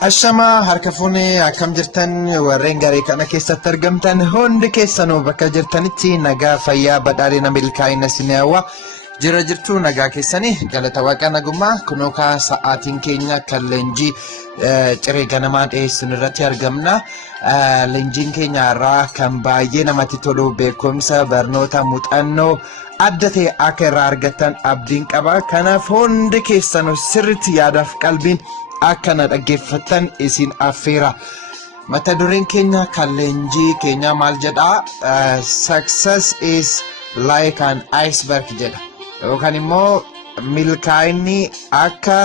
Ashama harka fuunee akkam jirtan warreen garee kana keessatti argamtan hundi keessanuu bakka jirtanitti nagaa fayyaa badhaadhina milkaa'ina sinaawa jira jirtu nagaa keessanii galata waaqa nagummaa kunuuka sa'aatiin keenya kan leenjii ciree ganamaa dhiyeessuun irratti argamna. Leenjiin keenya irraa kan baay'ee namatti tolu beekumsa barnoota muuxannoo adda ta'e akka irraa argattan abdiin qaba. Kanaaf hundi keessanuu sirriitti yaadaaf qalbiin akka na dhaggeeffattan isin affeera. Mata dureen keenya kan leenjii keenya maal jedha? Success is like an iceberg jedha. Yookaan immoo milkaa'inni akka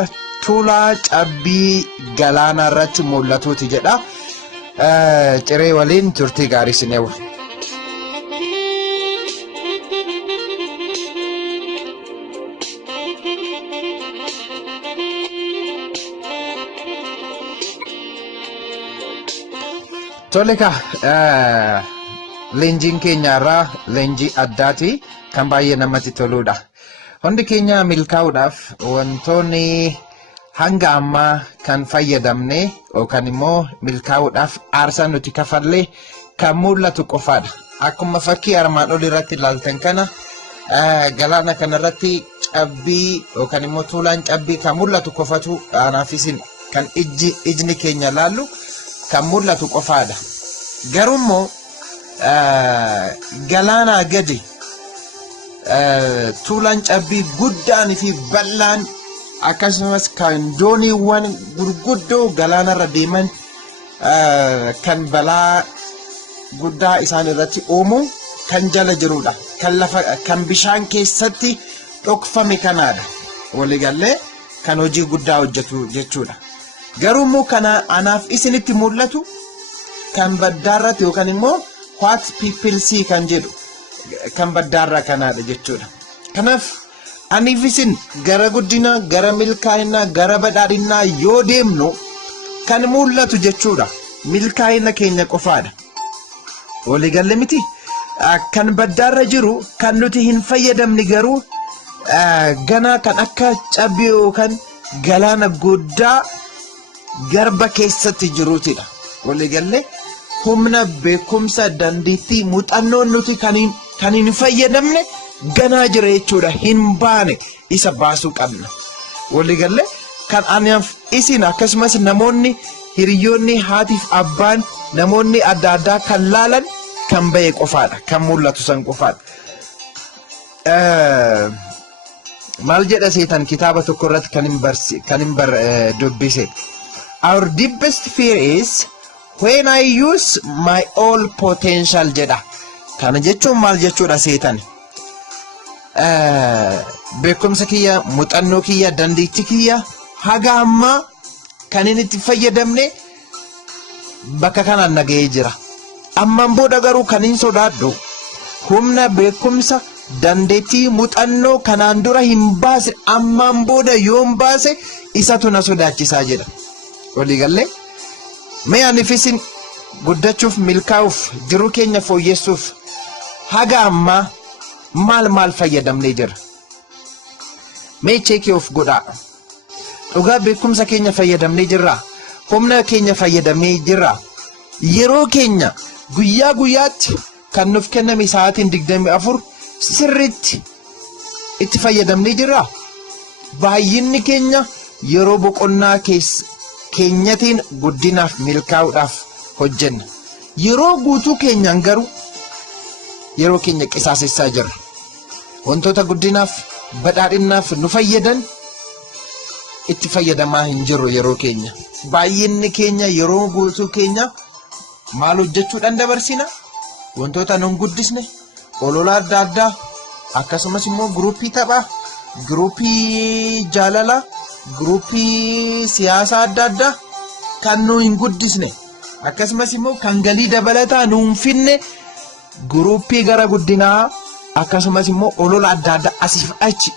tuulaa cabbii galaana irratti mul'atuuti jedha. Ciree waliin turtii gaarii sineewa. Toleka leenjiin keenya irraa leenjii addaati kan baay'ee namatti toludha. Hundi keenya milkaa'uudhaaf wantoonni hanga ammaa kan fayyadamne yookaan immoo milkaa'uudhaaf aarsaa nuti kafallee kan mul'atu qofaadha. Akkuma fakkii armaan olii irratti ilaaltan kana galaana kanarratti cabbii yookaan immoo tuulaan cabbii kan mul'atu qofatu anaafis kan ijni keenya laallu kan mul'atu qofaadha. Garuu immoo galaanaa gadi tuulaan cabbii guddaan fi bal'aan akkasumas kan dooniiwwan gurguddoo galaanarra deeman kan balaa guddaa isaan irratti uumu kan jala jirudha. Kan bishaan keessatti dhokfame kanaadha. Waliigallee kan hojii guddaa hojjetu jechuudha. Garuu immoo kana anaaf isinitti mul'atu kan baddaarratti yookaan immoo what people see kan jedhu kan baddaarraa kanaadha jechuudha. Kanaaf aniif isin gara guddina, gara milkaa'ina, gara badhaadhinaa yoo deemnu kan mul'atu jechuudha. Milkaa'ina keenya qofaadha. Waliigalle miti. Kan baddaarra jiru kan nuti hin fayyadamne garuu ganaa kan akka cabbii yookaan galaana guddaa garba keessatti jiruutidha. Waliigalle humna beekumsa dandeettii muuxannoon nuti kan hin fayyadamne ganaa jira jechuudha. Hin baane isa baasuu qabna. Waliigalle kan anaaf isin akkasumas namoonni hiriyoonni haatiif abbaan namoonni adda addaa kan laalan kan ba'e qofaadha. Kan mul'atu san qofaadha. Maal jedha seetan kitaaba tokko irratti kan hin dubbise. Our deepest fear is when I use my all potential jedha. Kana jechuun maal jechuudha seetan? Beekumsa kiyya, muuxannoo kiyya, dandeettii kiyya haga ammaa kan inni itti fayyadamne bakka kanaan nagahee jira. Ammaan booda garuu kan hin sodaadhu humna beekumsa dandeettii muuxannoo kanaan dura hin baase ammaan booda yoon baase isatu na sodaachisaa jedha. Waliigallee mee aniif isin guddachuuf milkaa'uuf jiruu keenya fooyyessuuf haga ammaa maal fayyadamnee jira? Mee cheekii of godhaa. Dhugaa beekumsa keenya fayyadamnee jirraa? Humna keenya fayyadamnee jirraa? Yeroo keenya guyyaa guyyaatti kan nuuf kenname sa'aatiin 24 sirriitti itti fayyadamnee jirraa? Baay'inni keenya yeroo boqonnaa keenyatiin guddinaaf milkaa'uudhaaf hojjenna. Yeroo guutuu keenyaan garuu yeroo keenya qisaasessaa jirra. Wantoota guddinaaf badhaadhinaaf nu fayyadan itti fayyadamaa hin jirru yeroo keenya. Baay'inni keenya yeroo guutuu keenya maal hojjechuudhaan dabarsina? Wantoota nun guddisne, olola adda addaa, akkasumas immoo guruupii taphaa, guruupii jaalalaa, guruupii siyaasaa adda addaa kan nu hin guddisne, akkasumas immoo kan galii dabalataa nu hin finne, guruupii gara guddinaa, akkasumas immoo olola adda addaa asiif achi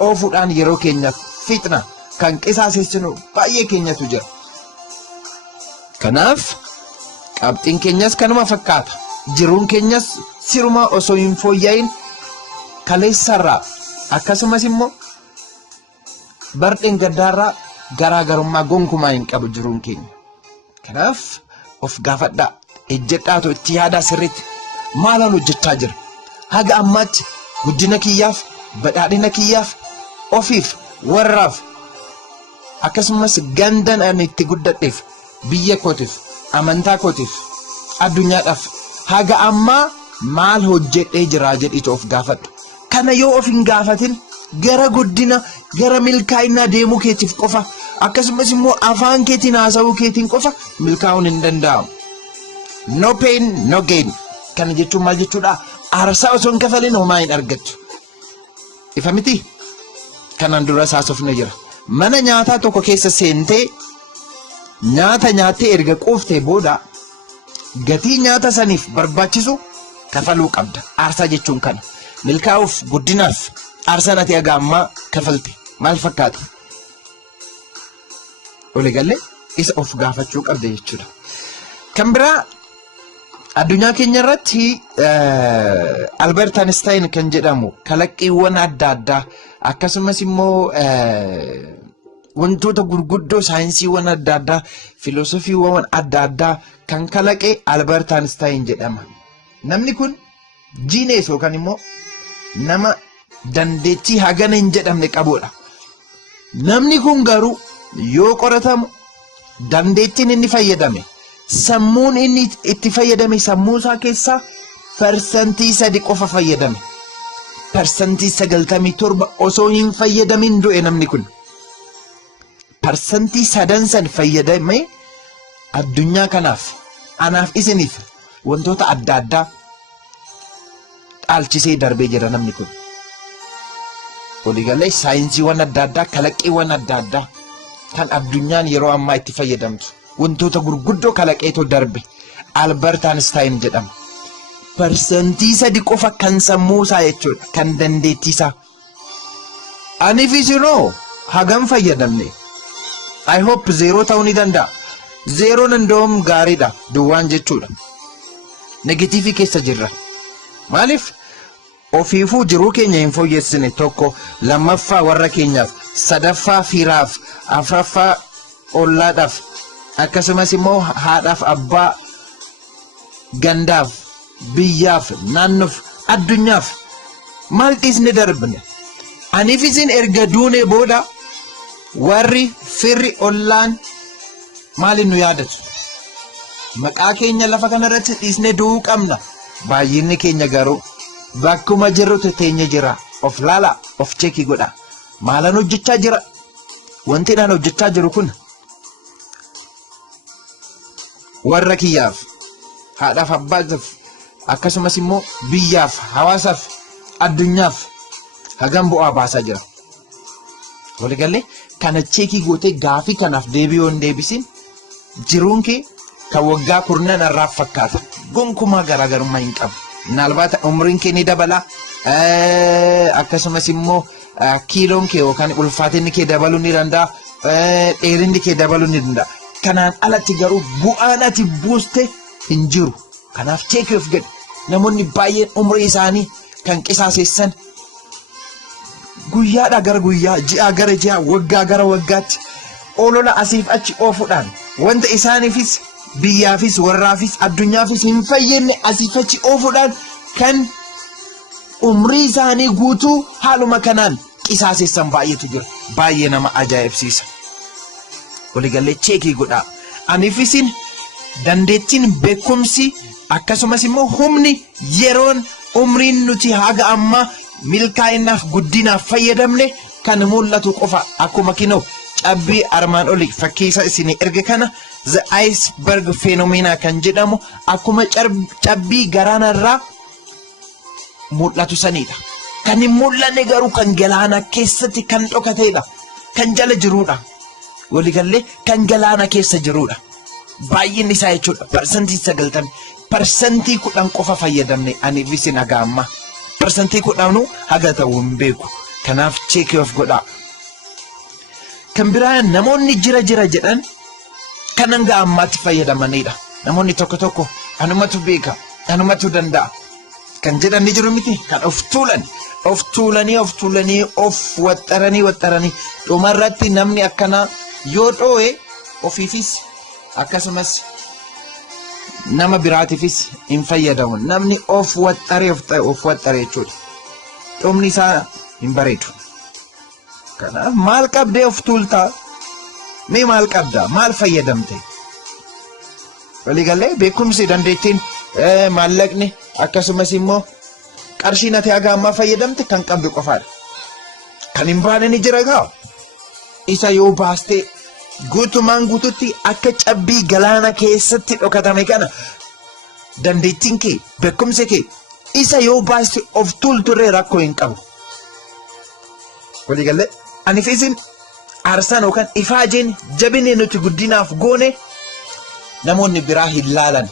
oofuudhaan yeroo keenya fixna kan qisaasessinu baay'ee keenyatu jira. Kanaaf qabxiin keenyas kanuma fakkaata. Jiruun keenyas siruma osoo hin fooyya'in kaleessarraa akkasumas immoo bardeen gaddaarraa garaagarummaa gonkumaa hin qabu jiruun keenya. Kanaaf of gaafadhaa, ejjedhaatu itti yaadaa sirriitti maalaan hojjechaa jira. Haga ammaatti guddina kiyyaaf, badhaadhina kiyyaaf, ofiif, warraaf akkasumas gandan ani itti guddadheef, biyya kootiif, amantaa kootiif, addunyaadhaaf haga ammaa maal hojjedhee jira jedhiitu of gaafadhu. Kana yoo of hin gaafatin gara guddina, gara milkaa'inaa deemuu keetiif qofa, akkasumas immoo afaan keetiin haasawuu keetiin qofa milkaa'uun hin danda'amu. No pain, no gain. Kana jechuun maal jechuudha? Aarsaa osoo hin kafalin homaa hin argattu. Ifa miti? Kanaan dura haasofne jira. Mana nyaataa tokko keessa seentee nyaata nyaattee erga quuftee booda gatii nyaata saniif barbaachisu kafaluu qabda. Aarsaa jechuun kana. Milkaa'uuf, guddinaaf aarsaan ati haga ammaa kafalte maal fakkaata? Walii galee isa of gaafachuu qabda jechuudha. Kan biraa addunyaa keenya irratti Albert Einstein kan jedhamu kalaqqiiwwan adda addaa akkasumas immoo wantoota gurguddoo saayinsiiwwan adda addaa, filoosofiiwwan adda addaa kan kalaqe Albert Einstein jedhama. Namni kun jiinees yookaan immoo nama dandeettii hagana hin jedhamne qabudha. Namni kun garuu yoo qoratamu dandeettiin inni fayyadame, sammuun inni itti fayyadame sammuu isaa keessaa persentii 3 qofa fayyadame. Persentii 97 osoo hin fayyadamin du'e namni kun. Persentii 3 fayyadame addunyaa kanaaf, anaaf isiniif wantoota adda addaa dhaalchisee darbee jira namni kun. Waliigalee saayinsiiwwan adda addaa, kalaqqiiwwan adda addaa kan addunyaan yeroo ammaa itti fayyadamtu wantoota gurguddoo kalaqeetoo darbe Albert Einstein jedhama. Persentii 3 qofa kan sammuu isaa jechuudha, kan dandeettii isaa. Aniif isinoo hagam fayyadamne? I hope 0 ta'uu ni danda'a. 0 nandoom gaariidha, duwwaan jechuudha. Negatiivii keessa jirra. Maaliif? Ofiifuu jiruu keenya hin fooyyessine tokko, lammaffaa warra keenyaaf, sadaffaa firaaf, afraffaa ollaadhaaf, akkasumas immoo haadhaaf, abbaa, gandaaf, biyyaaf, naannoof, addunyaaf maal dhiisne darbine? Aniif isin erga duune booda warri firri ollaan maaliin nu yaadatu? Maqaa keenya lafa kanarratti dhiisne du'uu qabna. Baay'inni keenya garuu bakkuma jirrutti teenya jira. Of laala, of cheekii godha. Maalan hojjechaa jira? Wanti dhaan hojjechaa jiru kun warra kiyyaaf, haadhaaf, abbaatiif, akkasumas immoo biyyaaf, hawaasaaf, addunyaaf hagam bu'aa baasaa jira. Waliigalee kana cheekii gootee gaafii kanaaf deebi'uu hin deebisin jiruun kee kan waggaa 10 irraa fakkaata. Gonkumaa garaagarummaa hin qabu. Naalbaata umriin kee ni dabala, akkasumas immoo kiiloon kee yookaan ulfaatinni kee dabaluu ni danda'a, dheerinni kee dabaluu ni danda'a. Kanaan alatti garuu bu'aan ati buuste hin jiru. Kanaaf cheekii of godhi. Namoonni baay'een umrii isaanii kan qisaaseessan guyyaadhaa gara guyyaa, ji'aa gara ji'aa, waggaa gara waggaatti olola asiif achi oofuudhaan wanta isaaniifis, biyyaafis, warraafis, addunyaafis hin fayyadne asiif achi oofuudhaan kan umrii isaanii guutuu haaluma kanaan qisaaseessan baay'eetu jira. Baay'ee nama ajaa'ibsiisa. Waliigalee cheekii godhaa. Aniif isin dandeettiin, beekumsi akkasumas immoo humni, yeroon, umriin nuti haga ammaa milkaa'inaaf, guddinaaf fayyadamne kan mul'atu qofa. Akkuma kinoo cabbii armaan olii fakkiisa isinii erga kana the iceberg phenomena kan jedhamu akkuma cabbii galaanarraa mul'atu sanidha. Kan hin mul'anne garuu kan galaana keessatti kan dhokateedha, kan jala jiruudha. Waliigalee kan galaana keessa jiruudha. Baay'inni isaa jechuudha persentii 90, persentii 10 qofa fayyadamne. Aniif isin haga ammaa persentii 10 haga ta'uu hin beeku. Kanaaf cheekii of godhaa. Kan biraa namoonni jira jedhan kan hanga ammaatti fayyadamanidha. Namoonni tokko tokko anumatu beeka, anumatu danda'a kan jedhan ni jiru miti. Kan of tuulanii of waxxaranii dhumarratti namni akkanaa yoo dhoo'e ofiifis akkasumas nama biraatiifis hin fayyadamu. Namni of waxxaree jechuudha. Dhumni isaa hin bareedu. Kanaaf maal qabdee of tuultaa? Mee maal qabdaa? Maal fayyadamte? Waliigalee beekumsi dandeettiin maallaqni akkasumas immoo qarshiin ati haga ammaa fayyadamte kan qabdu qofaadha. Kan hin baane ni jira gaa. Isa yoo baastee guutumaan guututti akka cabbii galaana keessatti dhokatame kana dandeettiin kee beekumsi kee isa yoo baaste of tuulturree rakkoo hin qabu. Waliigalee ani fi isin aarsaan yookaan ifaajeen jabinee nuti guddinaaf goone namoonni biraa hin laalan.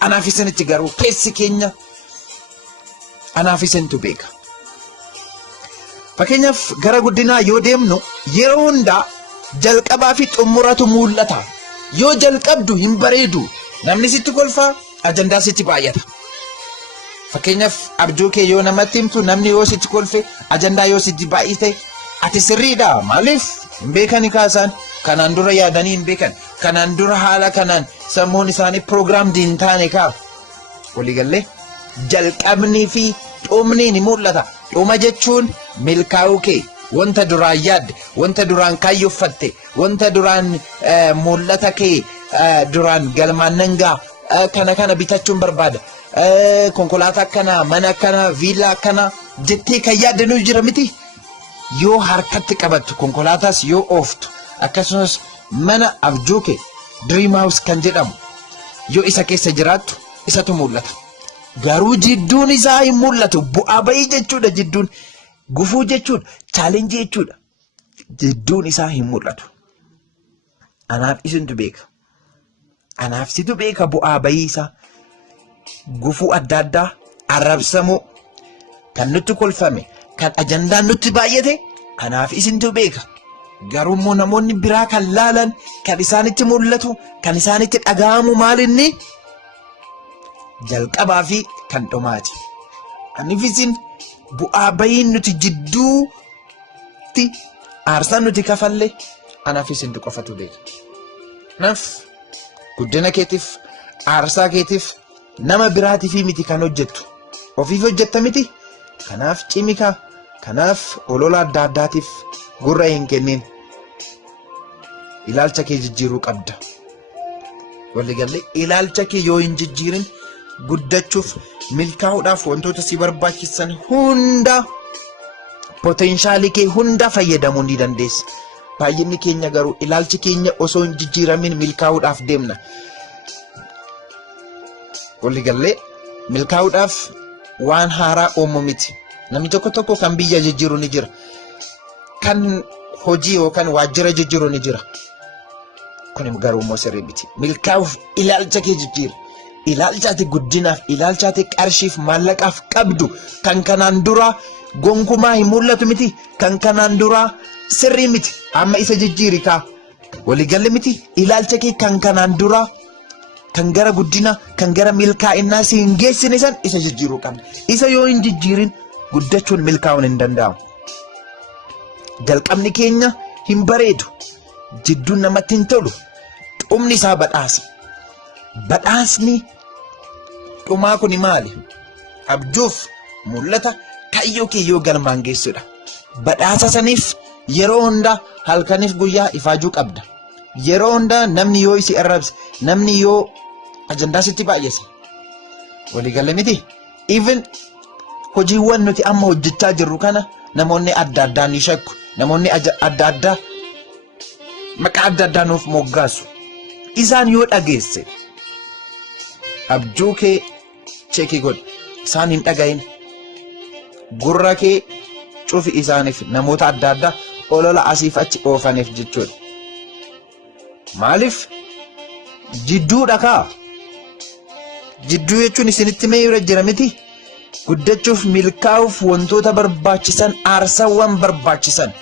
Anaaf isinitti garuu keessi keenya anaaf isintu beeka. Fakkeenyaaf gara guddinaa yoo deemnu yeroo hundaa jalqabaa fi xumuratu mul'ata. Yoo jalqabdu hin bareedu namni sitti kolfaa ajandaa sitti baay'ata. Fakkeenyaaf abjuu kee yoo namatti himtu namni yoo sitti kolfe ajandaa yoo sitti baay'ite ati sirriidha. Maaliif hin beekani kaasaan kanaan dura yaadanii hin beekan. Kanaan dura haala kanaan sammuun isaanii proogiraamdii hin taane kaa. Waliigalee jalqabnii fi xumni ni mul'ata. Dhuma jechuun milkaa'uu kee wanta duraan yaadde, wanta duraan kaayyoffatte, wanta duraan mul'ata kee duraan galmaan nangaa kana bitachuun barbaada. Konkolaataa akkana, mana akkana, viillaa akkana jettee kan yaaddanuu jira miti. Yoo harkatti qabattu konkolaataas yoo ooftu akkasumas mana abjuu kee dream house kan jedhamu yoo isa keessa jiraattu isatu mul'ata. Garuu jidduun isaa hin mul'atu. Bu'aa bayii jechuudha jidduun. Gufuu jechuudha. Chaalenjii jechuudha. Jidduun isaa hin mul'atu. Anaaf isintu beeka. Anaaf situ beeka bu'aa bayii isaa. Gufuu adda addaa arrabsamuu kan nutti kolfame kan ajandaan nutti baay'ate anaaf isintu beeka. Garuu immoo namoonni biraa kan laalan kan isaanitti mul'atu kan isaanitti dhaga'amu maalinni jalqabaa fi kan dhumaati. Aniif isin bu'aa bayiin nuti jidduutti aarsaan nuti kafalle anaaf isintu qofatu beeka. Kanaaf guddina keetiif aarsaa keetiif nama biraatiif miti kan hojjettu. Ofiif hojjetta miti. Kanaaf cimika. Kanaaf olola adda addaatiif gurra hin kennin. Ilaalcha kee jijjiiruu qabda. Waliigalee ilaalcha kee yoo hin jijjiirin guddachuuf milkaa'uudhaaf wantoota si barbaachisan hunda poteenshaalii kee hunda fayyadamuu ni dandeessa. Baay'inni keenya garuu ilaalchi keenya osoo hin jijjiiramin milkaa'uudhaaf deemna. Waliigalee milkaa'uudhaaf waan haaraa uumuu miti. Namni tokko kan biyya jijjiiru ni jira. Kan hojii yookaan waajjira jijjiiru ni jira. Kun garuu immoo sirrii miti. Milkaa'uuf ilaalcha kee jijjiira. Ilaalcha ati guddinaaf, ilaalcha ati qarshiif, maallaqaaf qabdu kan kanaan dura gonkumaa hin mul'atu miti. Kan kanaan dura sirrii miti. Amma isa jijjiiri kaa. Waliigalee miti. Ilaalcha kee kan kanaan dura kan gara guddina, kan gara milkaa'inaa si hin geessine san isa jijjiiruu qabda. Isa yoo hin jijjiirin guddachuun milkaa'uun hin danda'amu. Jalqabni keenya hin bareedu. Jidduun namatti hin tolu. Dhumni isaa badhaasa. Badhaasni dhumaa kuni maali? Abjuuf mul'ata kaayyoo kee yoo galmaan geessudha. Badhaasa saniif yeroo hundaa halkaniif guyyaa ifaajuu qabda. Yeroo hundaa namni yoo isi arrabse, namni yoo ajandaa sitti baay'ise. Waliigalee miti. Even hojiiwwan nuti amma hojjechaa jirru kana namoonni adda addaa ni shakku. Namoonni adda addaa maqaa adda addaa nuuf moggaasu. Isaan yoo dhageesse abjuu kee cheekii godhi. Isaan hin dhagahin. Gurra kee cufi isaaniif namoota adda addaa olola asiif achi oofaniif jechuudha. Maaliif? Jidduudha kaa. Jidduu jechuun isinitti mee jira miti. Guddachuuf milkaa'uuf wantoota barbaachisan aarsaawwan barbaachisan.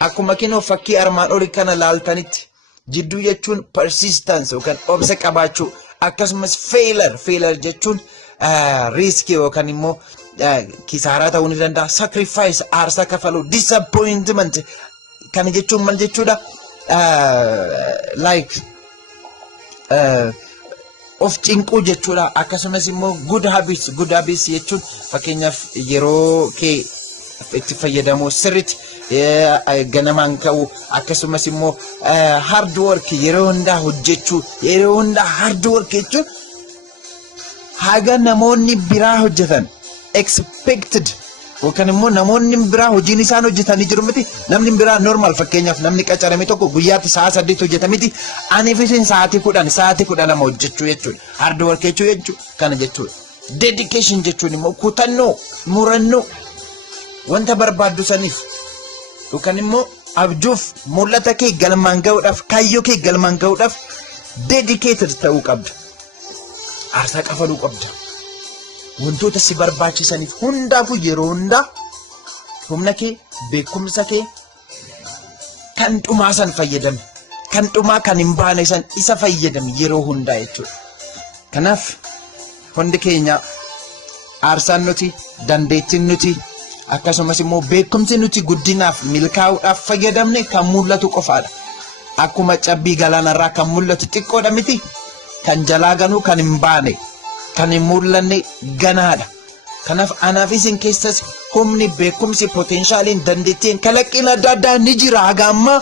Akkuma kinoo fakkii armaan olii kana laaltanitti jidduu jechuun persistence yookaan obsa qabaachuu akkasumas failure jechuun riskii yookaan immoo kisaaraa ta'uu ni danda'a. Sacrifice aarsaa kafaluu, disappointment kana jechuun mal jechuudha like of cinquu jechuudha akkasumas immoo good habits jechuun fakkeenyaaf yeroo kee itti fayyadamu sirriitti ganamaan ka'u akkasumas immoo hard work yeroo hundaa hojjechuu yeroo hundaa hard work jechuun haga namoonni biraa hojjetan expected yookaan immoo namoonni biraa hojiin isaan hojjetanii jiru miti namni biraa normal fakkeenyaaf namni qacarame tokko guyyaatti sa'a 8 hojjeta miti aniifisiin sa'aatii 10 hojjechuu jechuudha hard work jechuudha kana jechuudha dedication jechuun immoo kutannoo murannoo wanta barbaaddu saniif yookaan immoo abjuuf mul'ata kee galmaan ga'uudhaaf kaayyoo kee galmaan ga'uudhaaf dedicated ta'uu qabda aarsaa kafaluu qabda wantoota si barbaachisaniif hundaafuu yeroo hundaa humna kee beekumsa kee kan dhumaa san fayyadame kan dhumaa kan hin baane san isa fayyadame yeroo hundaa jechuudha kanaaf hundi keenya aarsaan nuti dandeettiin nuti akkasumas immoo beekumsi nuti guddinaaf milkaa'uudhaaf fayyadamne kan mul'atu qofaadha akkuma cabbii galaanarraa kan mul'atu xiqqoodha miti kan jalaa ganuu kan hin baane kan hin mul'anne ganaadha kanaaf anaaf isin keessas humni beekumsi potenshaaliin dandeettiin kalaqiin adda addaa ni jira haga ammaa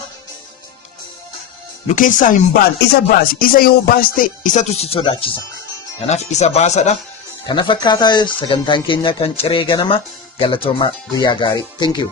nu keessaa hin baane isa baasi isa yoo baaste isatu si sodaachisa kanaaf isa baasadha kana fakkaataa sagantaan keenya kan ciree ganama galatooma guyyaa gaarii thank you